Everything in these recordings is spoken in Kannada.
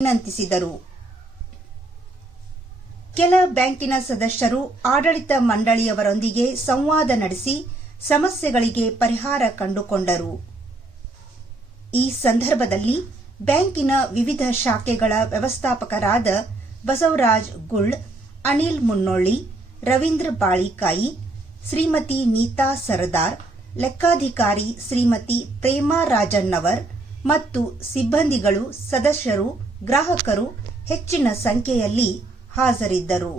ವಿನಂತಿಸಿದರು. ಕೆಲ ಬ್ಯಾಂಕಿನ ಸದಸ್ಯರು ಆಡಳಿತ ಮಂಡಳಿಯವರೊಂದಿಗೆ ಸಂವಾದ ನಡೆಸಿ ಸಮಸ್ಯೆಗಳಿಗೆ ಪರಿಹಾರ ಕಂಡುಕೊಂಡರು. ಈ ಸಂದರ್ಭದಲ್ಲಿ ಬ್ಯಾಂಕಿನ ವಿವಿಧ ಶಾಖೆಗಳ ವ್ಯವಸ್ಥಾಪಕರಾದ ಬಸವರಾಜ್ ಗುಳ್, ಅನಿಲ್ ಮುನ್ನೋಳಿ, ರವೀಂದ್ರ ಬಾಳಿಕಾಯಿ, ಶ್ರೀಮತಿ ನೀತಾ ಸರದಾರ್, ಲೆಕ್ಕಾಧಿಕಾರಿ ಶ್ರೀಮತಿ ಪ್ರೇಮಾ ರಾಜಣ್ಣವರ್ ಮತ್ತು ಸಿಬ್ಬಂದಿಗಳು, ಸದಸ್ಯರು, ಗ್ರಾಹಕರು ಹೆಚ್ಚಿನ ಸಂಖ್ಯೆಯಲ್ಲಿ ಹಾಜರಿದ್ದರು.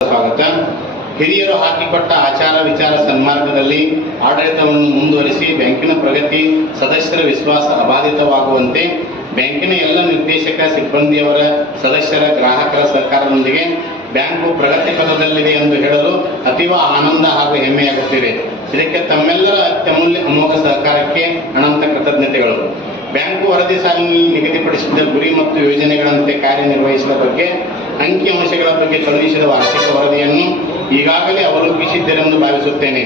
ಸ್ವಾಗತ. ಹಿರಿಯರು ಹಾಕಿಕೊಟ್ಟ ಆಚಾರ ವಿಚಾರ ಸನ್ಮಾರ್ಗದಲ್ಲಿ ಆಡಳಿತವನ್ನು ಮುಂದುವರಿಸಿ ಬ್ಯಾಂಕಿನ ಪ್ರಗತಿ, ಸದಸ್ಯರ ವಿಶ್ವಾಸ ಅಬಾಧಿತವಾಗುವಂತೆ ಬ್ಯಾಂಕಿನ ಎಲ್ಲ ನಿರ್ದೇಶಕ, ಸಿಬ್ಬಂದಿಯವರ, ಸದಸ್ಯರ, ಗ್ರಾಹಕರ ಸಹಕಾರದೊಂದಿಗೆ ಬ್ಯಾಂಕು ಪ್ರಗತಿ ಪಥದಲ್ಲಿದೆ ಎಂದು ಹೇಳಲು ಅತೀವ ಆನಂದ ಹಾಗೂ ಹೆಮ್ಮೆಯಾಗುತ್ತಿದೆ. ಇದಕ್ಕೆ ತಮ್ಮೆಲ್ಲರ ಅತ್ಯಮೂಲ್ಯ ಅಮೋಘ ಸಹಕಾರಕ್ಕೆ ಅನಂತ ಕೃತಜ್ಞತೆಗಳು. ಬ್ಯಾಂಕು ವರದಿ ಸಾಲಿನಲ್ಲಿ ನಿಗದಿಪಡಿಸಿದ ಗುರಿ ಮತ್ತು ಯೋಜನೆಗಳಂತೆ ಕಾರ್ಯನಿರ್ವಹಿಸಿದ ಬಗ್ಗೆ, ಅಂಕಿಅಂಶಗಳ ಬಗ್ಗೆ ಕಳುಹಿಸಿದ ವಾರ್ಷಿಕ ವರದಿಯನ್ನು ಈಗಾಗಲೇ ಅವಲೋಕಿಸಿದ್ದರೆಂದು ಭಾವಿಸುತ್ತೇನೆ.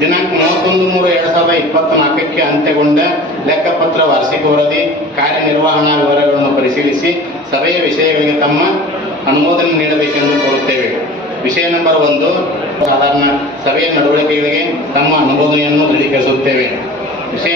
ದಿನಾಂಕ 31/3/2024ಕ್ಕೆ ಅಂತ್ಯಗೊಂಡ ಲೆಕ್ಕಪತ್ರ, ವಾರ್ಷಿಕ ವರದಿ, ಕಾರ್ಯನಿರ್ವಹಣಾ ವಿವರಗಳನ್ನು ಪರಿಶೀಲಿಸಿ ಸಭೆಯ ವಿಷಯಗಳಿಗೆ ತಮ್ಮ ಅನುಮೋದನೆ ನೀಡಬೇಕೆಂದು ಕೋರುತ್ತೇವೆ. ವಿಷಯ ನಂಬರ್ 1, ಸಾಧಾರಣ ಸಭೆಯ ನಡವಳಿಕೆಗಳಿಗೆ ತಮ್ಮ ಅನುಮೋದನೆಯನ್ನು ದೃಢೀಕರಿಸುತ್ತೇವೆ. ವಿಷಯ